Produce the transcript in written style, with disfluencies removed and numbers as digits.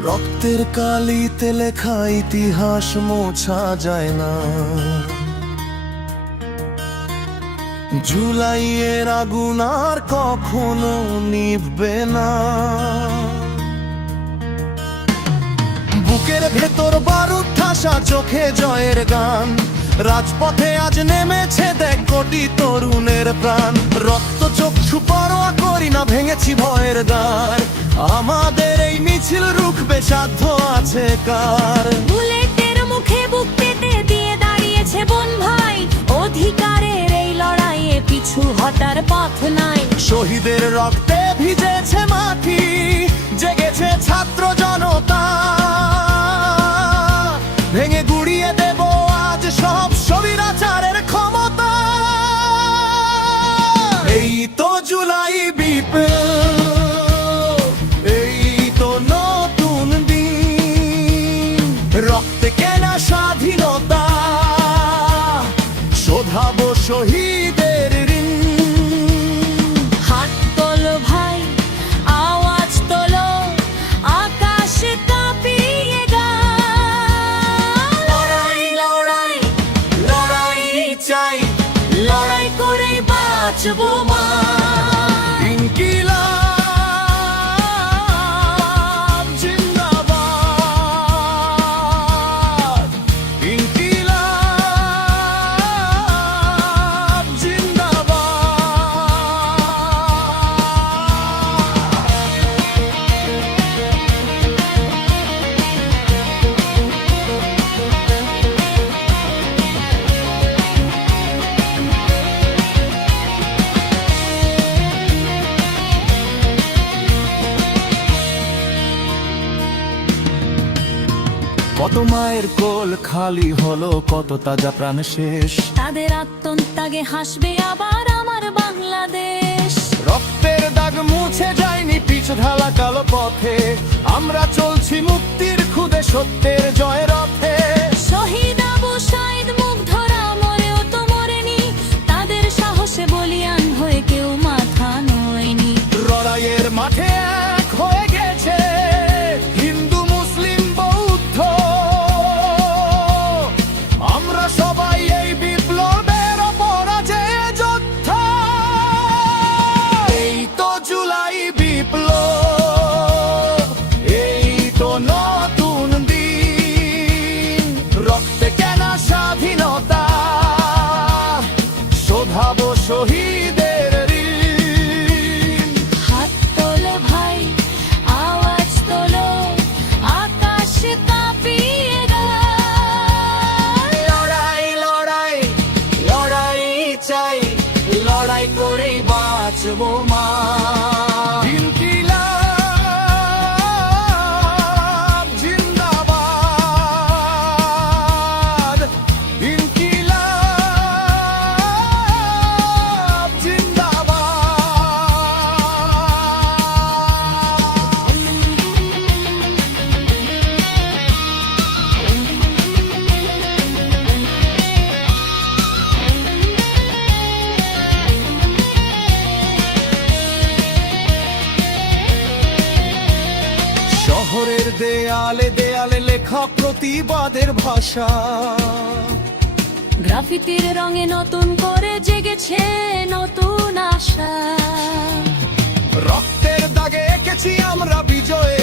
রক্তের কালিতে লেখা ইতিহাস মোছা যায় না। জুলাইয়ের আগুন আর কখনো নিভবে না। বুকের ভেতর বারুদ ঠাসা, চোখে জয়ের গান। রাজপথে আজ নেমেছে দেখ কোটি তরুণের প্রাণ। রক্ত চক্ষু পরোয়া করি না, ভেঙেছি ভয়ের দ্বার। আমাদের এই মিছিল রুখবে সাধ্য আছে কার? বুলেটের মুখে বুক পেতে দিয়ে দাঁড়িয়েছে বোন ভাই। অধিকারের এই লড়াইয়ে পিছু হটার পথ নাই। শহীদের রক্তে ভিজেছে মাটি, জেগেছে ছাত্র জনতা। ভেঙে গুড়িয়ে দেব আজ সব স্বৈরাচারের ক্ষমতা। এই তো জুলাই বিপ্লব, এই তো নতুন দিন। রক্তে কেনা স্বাধীনতা, শোধাবো শহীদের ঋণ। হাত তোলো ভাই, আওয়াজ তোলো, আকাশ কাঁপিয়ে গান। লড়াই লড়াই লড়াই চাই, লড়াই করে বাঁচবো মা। ইনকিলাব জিন্দাবাদ, ইনকিলাব জিন্দাবাদ। কত মায়ের কোল খালি হলো, কত তাজা প্রাণ শেষ। তাদের আত্মত্যাগে হাসবে আবার আমার বাংলাদেশ। রক্তের দাগ মুছে যায়নি পিছ ঢালা কালো পথে। আমরা চলছি মুক্তির খুদে, সত্যের জয় রথে। শহীদ আবু সাইদ মুগ্ধরা মরেও তো মরেনি। তাদের সাহসে বলিয়ান হয়ে কেউ মাথা নয়নি। লড়াইয়ের মাঠে এক হয়ে গেছে হিন্দু মুসলিম বৌদ্ধ। আমরা সবাই এই বিপ্লবের অপরাজেয় যোদ্ধা। এই তো জুলাই বিপ্লব, এই তো নতুন দিন। রক্তে কেনা স্বাধীনতা, শোধাবো শহীদের ঋণ। হাত তোলো ভাই, আওয়াজ তোলো, আকাশ কাঁপিয়ে গান। লড়াই লড়াই লড়াই চাই, লড়াই করেই বাঁচবো মা। ইনকিলাব জিন্দাবাদ, ইনকিলাব জিন্দাবাদ। শহরের দেয়ালে দেয়ালে লেখা প্রতিবাদের ভাষা। গ্রাফিতির রঙে নতুন করে জেগেছে নতুন আশা। রক্তের দাগে এঁকেছি আমরা বিজয়ের